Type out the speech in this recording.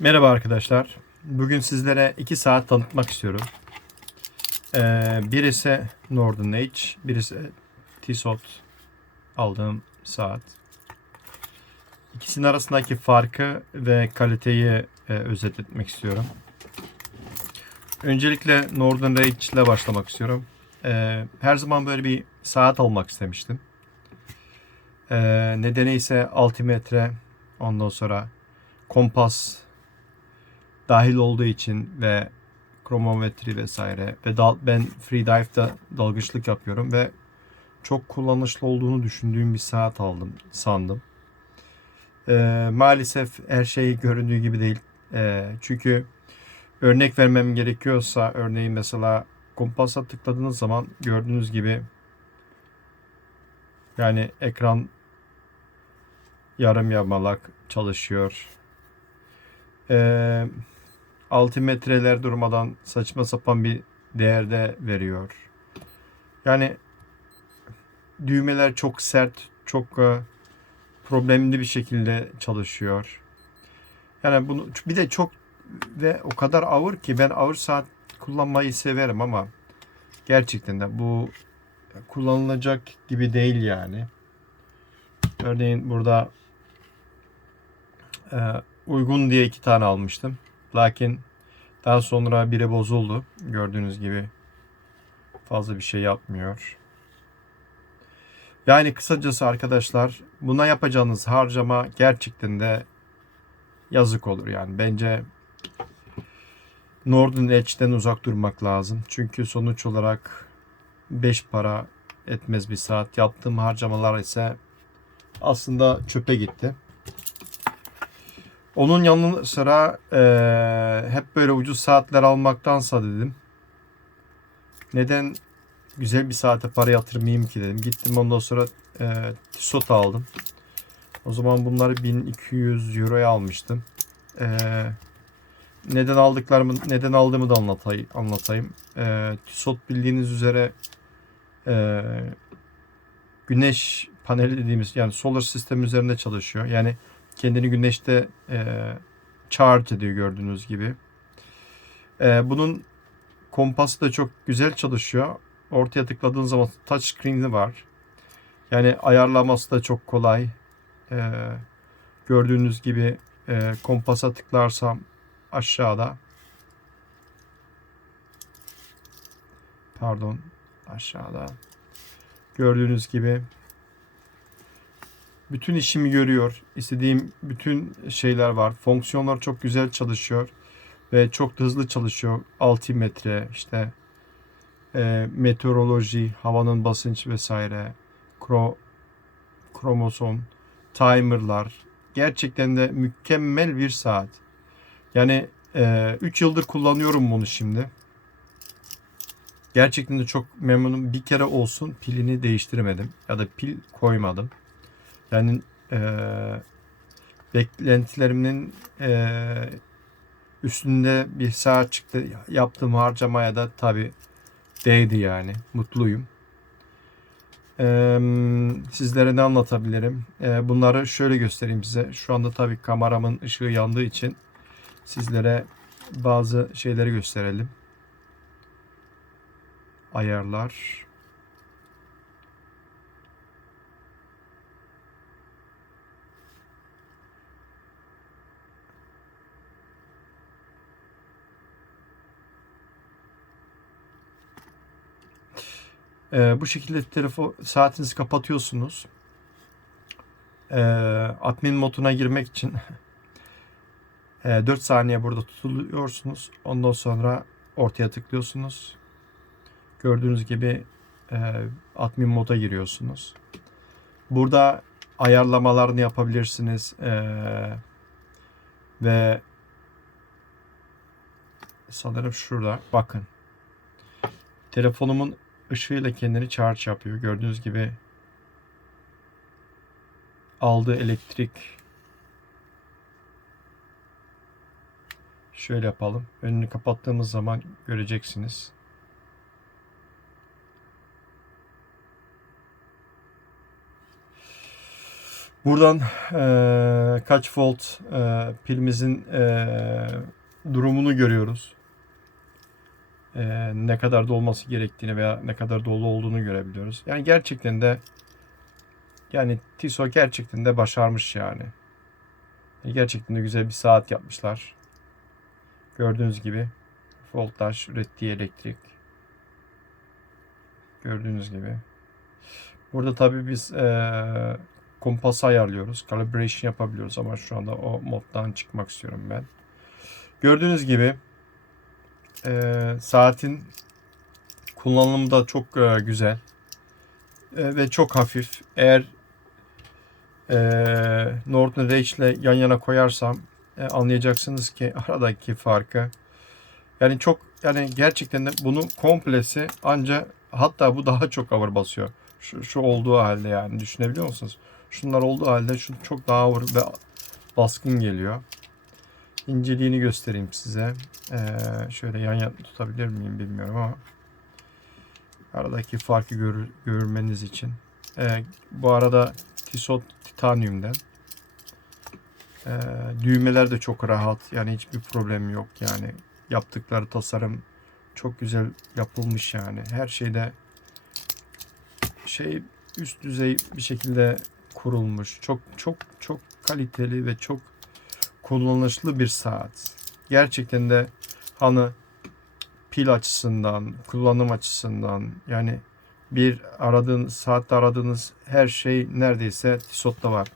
Merhaba arkadaşlar. Bugün sizlere 2 saat tanıtmak istiyorum. Ee, birisi Northern Age, birisi Tissot aldığım saat. İkisinin arasındaki farkı ve kaliteyi e, özetletmek istiyorum. Öncelikle Northern Age ile başlamak istiyorum. Ee, her zaman böyle bir saat almak istemiştim. Ee, nedeni ise altimetre, ondan sonra kompas dahil olduğu için ve kronometri vesaire ve dal, ben freedive'da dalgıçlık yapıyorum ve çok kullanışlı olduğunu düşündüğüm bir saat aldım sandım. Ee, maalesef her şey göründüğü gibi değil. Ee, çünkü örnek vermem gerekiyorsa örneğin mesela kompasa tıkladığınız zaman gördüğünüz gibi yani ekran yarım yamalak çalışıyor. Ee, altimetreler durmadan saçma sapan bir değerde veriyor. Yani düğmeler çok sert, çok e, problemli bir şekilde çalışıyor. Yani bunu bir de çok ve o kadar ağır ki ben ağır saat kullanmayı severim ama gerçekten de bu kullanılacak gibi değil yani. Örneğin burada e, uygun diye iki tane almıştım. Lakin daha sonra biri bozuldu. Gördüğünüz gibi fazla bir şey yapmıyor. Yani kısacası arkadaşlar buna yapacağınız harcama gerçekten de yazık olur yani. Bence Northern Edge'den uzak durmak lazım. Çünkü sonuç olarak 5 para etmez bir saat. Yaptığım harcamalar ise aslında çöpe gitti. Onun yanı sıra e, hep böyle ucuz saatler almaktansa dedim. Neden güzel bir saate para yatırmayayım ki dedim. Gittim ondan sonra e, Tissot aldım. O zaman bunları 1200 euroya almıştım. E, neden aldıklarımı, neden aldığımı da anlatayım. anlatayım. E, Tissot bildiğiniz üzere e, güneş paneli dediğimiz yani solar sistem üzerinde çalışıyor. Yani kendini güneşte e, charge ediyor gördüğünüz gibi. E, bunun kompası da çok güzel çalışıyor. Ortaya tıkladığın zaman touch screen'i var. Yani ayarlaması da çok kolay. E, gördüğünüz gibi e, kompasa tıklarsam aşağıda pardon aşağıda gördüğünüz gibi bütün işimi görüyor. İstediğim bütün şeyler var. Fonksiyonlar çok güzel çalışıyor ve çok da hızlı çalışıyor. Altimetre, işte e, meteoroloji, havanın basınç vesaire, kro, kromosom, timerlar. Gerçekten de mükemmel bir saat. Yani 3 e, yıldır kullanıyorum bunu şimdi. Gerçekten de çok memnunum. Bir kere olsun pilini değiştirmedim ya da pil koymadım. Yani e, beklentilerimin e, üstünde bir saat çıktı. Yaptığım harcamaya da tabi değdi yani. Mutluyum. E, sizlere ne anlatabilirim? E, bunları şöyle göstereyim size. Şu anda tabi kameramın ışığı yandığı için sizlere bazı şeyleri gösterelim. Ayarlar. Ee, bu şekilde telefon saatinizi kapatıyorsunuz. Ee, admin moduna girmek için e, 4 saniye burada tutuluyorsunuz. Ondan sonra ortaya tıklıyorsunuz. Gördüğünüz gibi e, admin moda giriyorsunuz. Burada ayarlamalarını yapabilirsiniz. Ee, ve sanırım şurada bakın. Telefonumun ışığıyla kendini charge yapıyor. Gördüğünüz gibi aldığı elektrik şöyle yapalım. Önünü kapattığımız zaman göreceksiniz. Buradan eee, kaç volt eee, pilimizin eee, durumunu görüyoruz. Eee, ne kadar dolması gerektiğini veya ne kadar dolu olduğunu görebiliyoruz. Yani gerçekten de yani Tissot gerçekten de başarmış yani. Gerçekten de güzel bir saat yapmışlar. Gördüğünüz gibi voltaj ürettiği elektrik. Gördüğünüz gibi. Burada tabii biz eee kompası ayarlıyoruz. Calibration yapabiliyoruz ama şu anda o moddan çıkmak istiyorum ben. Gördüğünüz gibi eee, saatin kullanımı da çok eee, güzel Eee, ve çok hafif. Eğer eee Norton Rage ile yan yana koyarsam e, anlayacaksınız ki aradaki farkı. Yani çok yani gerçekten de bunun komplesi ancak hatta bu daha çok ağır basıyor. Şu, şu olduğu halde yani düşünebiliyor musunuz? Şunlar olduğu halde şu çok daha ağır ve baskın geliyor. İnceliğini göstereyim size. Ee, şöyle yan yana tutabilir miyim bilmiyorum ama aradaki farkı görür, görmeniz için. Ee, bu arada Tissot titanyumden. Ee, düğmeler de çok rahat. Yani hiçbir problem yok yani. Yaptıkları tasarım çok güzel yapılmış yani. Her şeyde şey üst düzey bir şekilde kurulmuş. Çok çok çok kaliteli ve çok kullanışlı bir saat. Gerçekten de hani pil açısından, kullanım açısından yani bir aradığınız saatte aradığınız her şey neredeyse Tissot'ta var.